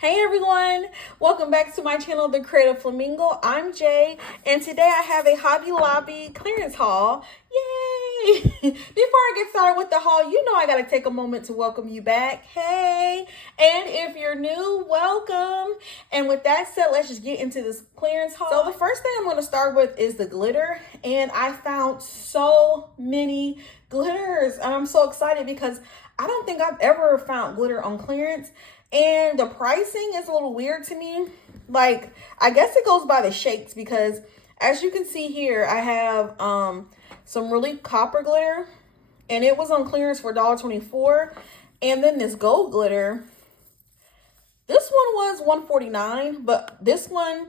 Hey everyone, welcome back to my channel, The Creative Flamingo. I'm Jay, and today I have a Hobby Lobby clearance haul. Yay! Before I get started with the haul, you know I gotta take a moment to welcome you back. Hey! And if you're new, welcome. And with that said, let's just get into this clearance haul. So the first thing I'm gonna start with is the glitter, and I found so many glitters, and I'm so excited because I don't think I've ever found glitter on clearance. And the pricing is a little weird to me. Like, I guess it goes by the shapes because as you can see here, I have some really copper glitter and it was on clearance for $1.24. And then this gold glitter, this one was $1.49, but this one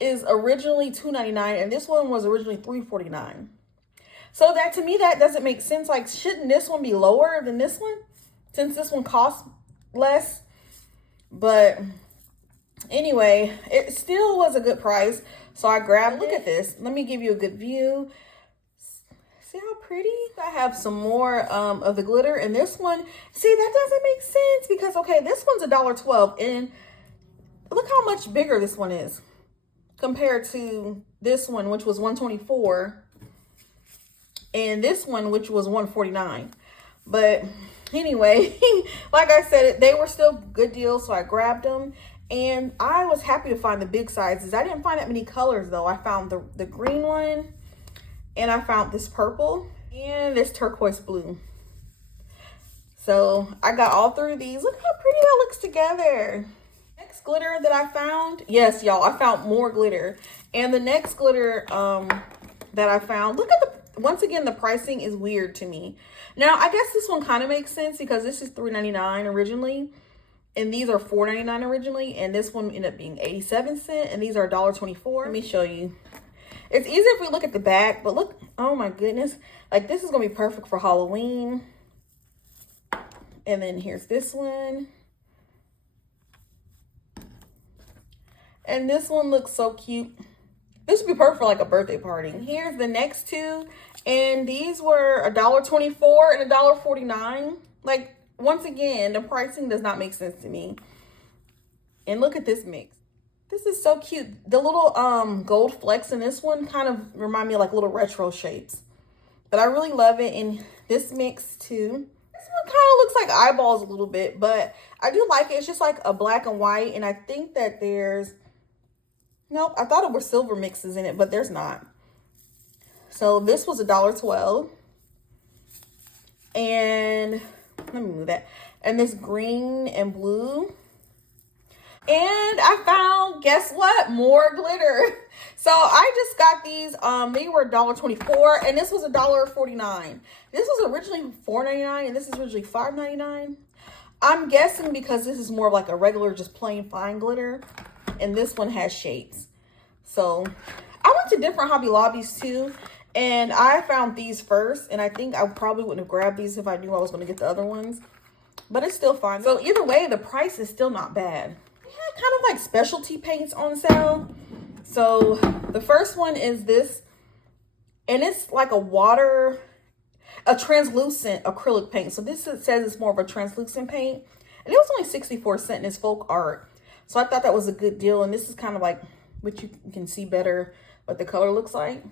is originally $2.99 and this one was originally $3.49. So that to me, that doesn't make sense. Like, shouldn't this one be lower than this one since this one costs less? But anyway, it still was a good price. So I grabbed it. Look at this. Let me give you a good view. See how pretty? I have some more of the glitter. And this one, see, that doesn't make sense because, okay, this one's $1.12. And look how much bigger this one is compared to this one, which was $1.24. And this one, which was $1.49. But anyway, like I said, they were still good deals, so I grabbed them. And I was happy to find the big sizes. I didn't find that many colors, though. I found the green one, and I found this purple, and this turquoise blue. So I got all three of these. Look how pretty that looks together. Next glitter that I found, yes, y'all, I found more glitter. And the next glitter that I found, look at once again, the pricing is weird to me. Now, I guess this one kind of makes sense because this is $3.99 originally. And these are $4.99 originally. And this one ended up being 87 cents. And these are $1.24. Let me show you. It's easier if we look at the back. But look, oh my goodness. Like, this is going to be perfect for Halloween. And then here's this one. And this one looks so cute. This would be perfect for like a birthday party. Here's the next two. And these were $1.24 and $1.49. Like, once again, the pricing does not make sense to me. And look at this mix. This is so cute. The little gold flecks in this one kind of remind me of like little retro shapes. But I really love it. And this mix too. This one kind of looks like eyeballs a little bit. But I do like it. It's just like a black and white. And I think that there's... Nope, I thought it were silver mixes in it, but there's not. So this was $1.12. And let me move that. And this green and blue. And I found, guess what? More glitter. So I just got these. They were $1.24 and this was $1.49. This was originally $4.99 and this is originally $5.99. I'm guessing because this is more of like a regular, just plain fine glitter. And this one has shapes. So I went to different Hobby Lobbies too. And I found these first. And I think I probably wouldn't have grabbed these if I knew I was going to get the other ones. But it's still fine. So either way, the price is still not bad. They had kind of like specialty paints on sale. So the first one is this. And it's like a translucent acrylic paint. So this says it's more of a translucent paint. And it was only 64 cents and it's folk art. So I thought that was a good deal. And this is kind of like what you can see better what the color looks like.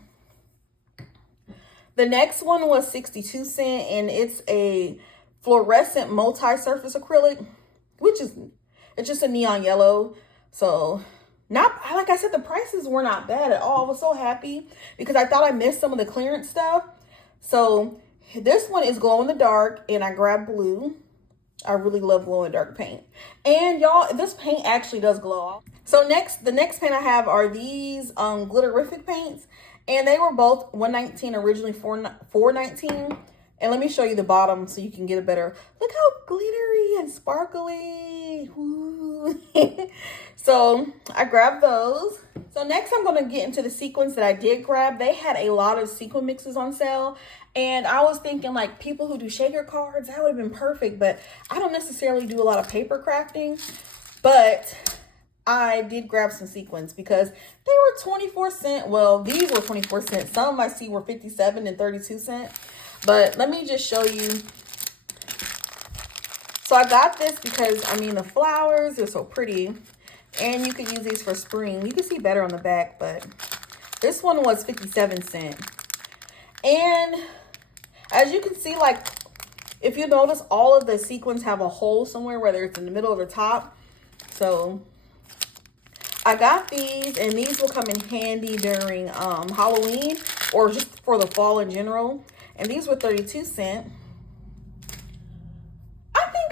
The next one was 62 cents and it's a fluorescent multi-surface acrylic, it's just a neon yellow. So like I said, the prices were not bad at all. I was so happy because I thought I missed some of the clearance stuff. So this one is glow in the dark and I grabbed blue. I really love glow in the dark paint. And y'all, this paint actually does glow. So the next paint I have are these glitterific paints. And they were both $1.19, originally $4.19. And let me show you the bottom so you can get a better, look how glittery and sparkly. Ooh. So I grabbed those. So next I'm going to get into the sequins that I did grab. They had a lot of sequin mixes on sale. And I was thinking like people who do shaker cards, that would have been perfect. But I don't necessarily do a lot of paper crafting. But I did grab some sequins because they were 24 cents. Well, these were 24 cents. Some I see were 57 and 32 cents. But let me just show you So I got this because, I mean, the flowers are so pretty. And you can use these for spring. You can see better on the back, but this one was 57 cents. And as you can see, like, if you notice, all of the sequins have a hole somewhere, whether it's in the middle or the top. So I got these, and these will come in handy during Halloween or just for the fall in general. And these were 32 cents.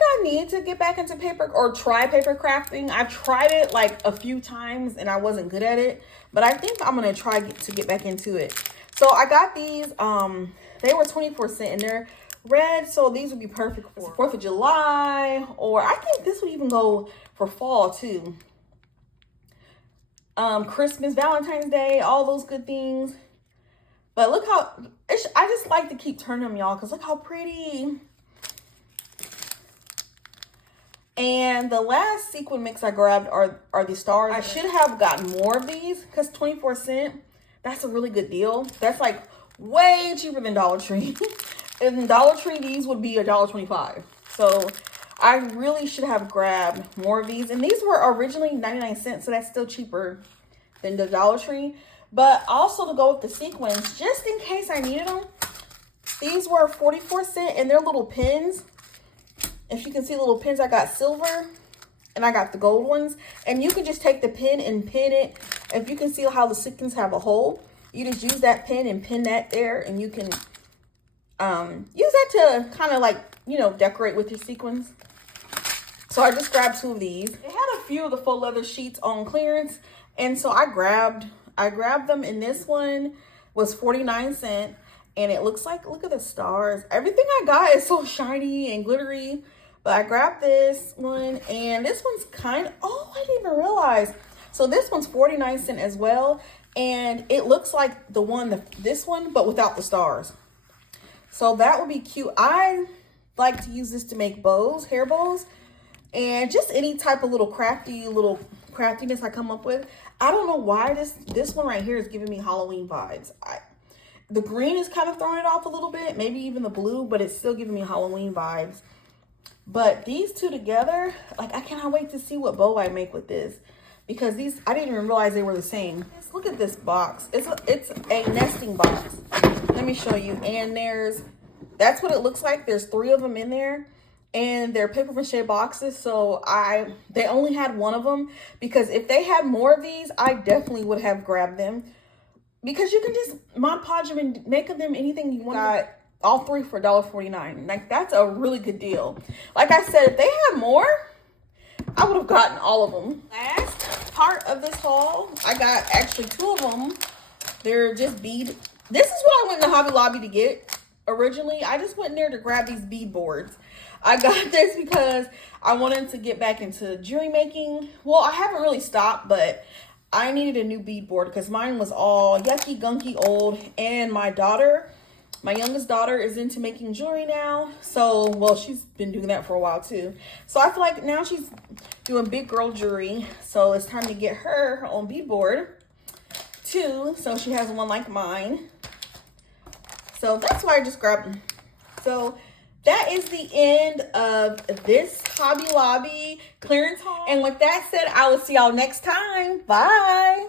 I need to get back into paper or try paper crafting. I've tried it like a few times and I wasn't good at it, but I think I'm gonna try to get back into it. So I got these, they were 24 cents and they're red, so these would be perfect for 4th of July, or I think this would even go for fall too. Christmas, Valentine's Day, all those good things. But look how, I just like to keep turning them, y'all, because look how pretty. And the last sequin mix I grabbed are the stars. I should have gotten more of these because 24 cents, that's a really good deal. That's like way cheaper than Dollar Tree. In Dollar Tree, these would be $1.25. So I really should have grabbed more of these. And these were originally 99 cents, so that's still cheaper than the Dollar Tree. But also to go with the sequins, just in case I needed them, these were 44 cents and they're little pins. If you can see little pins, I got silver and I got the gold ones. And you can just take the pin and pin it. If you can see how the sequins have a hole, you just use that pin and pin that there. And you can use that to kind of like, you know, decorate with your sequins. So I just grabbed 2 of these. They had a few of the faux leather sheets on clearance. And so I grabbed them, and this one was 49 cents. And it looks like, look at the stars. Everything I got is so shiny and glittery. But I grabbed this one, and this one's kind of, oh, I didn't even realize. So this one's 49 cents as well. And it looks like this one, but without the stars. So that would be cute. I like to use this to make bows, hair bows, and just any type of little craftiness I come up with. I don't know why this one right here is giving me Halloween vibes. The green is kind of throwing it off a little bit, maybe even the blue, but it's still giving me Halloween vibes. But these two together, like, I cannot wait to see what bow I make with this, because these, I didn't even realize they were the same. Look at this box. It's a nesting box. Let me show you. And that's what it looks like. There's 3 of them in there, and they're paper mache boxes. So they only had 1 of them, because if they had more of these, I definitely would have grabbed them. Because you can just Mod Podge them and make of them anything you want. Got all 3 for $1.49. Like, that's a really good deal. Like I said, if they had more, I would have gotten all of them. Last part of this haul, I got actually 2 of them. They're just bead. This is what I went to Hobby Lobby to get originally. I just went in there to grab these bead boards. I got this because I wanted to get back into jewelry making. Well, I haven't really stopped, but I needed a new bead board because mine was all yucky, gunky, old. And my youngest daughter is into making jewelry now. So, well, she's been doing that for a while too. So I feel like now she's doing big girl jewelry. So it's time to get her own bead board too. So she has one like mine. So that's why I just grabbed them. So that is the end of this Hobby Lobby clearance haul. And with that said, I will see y'all next time. Bye.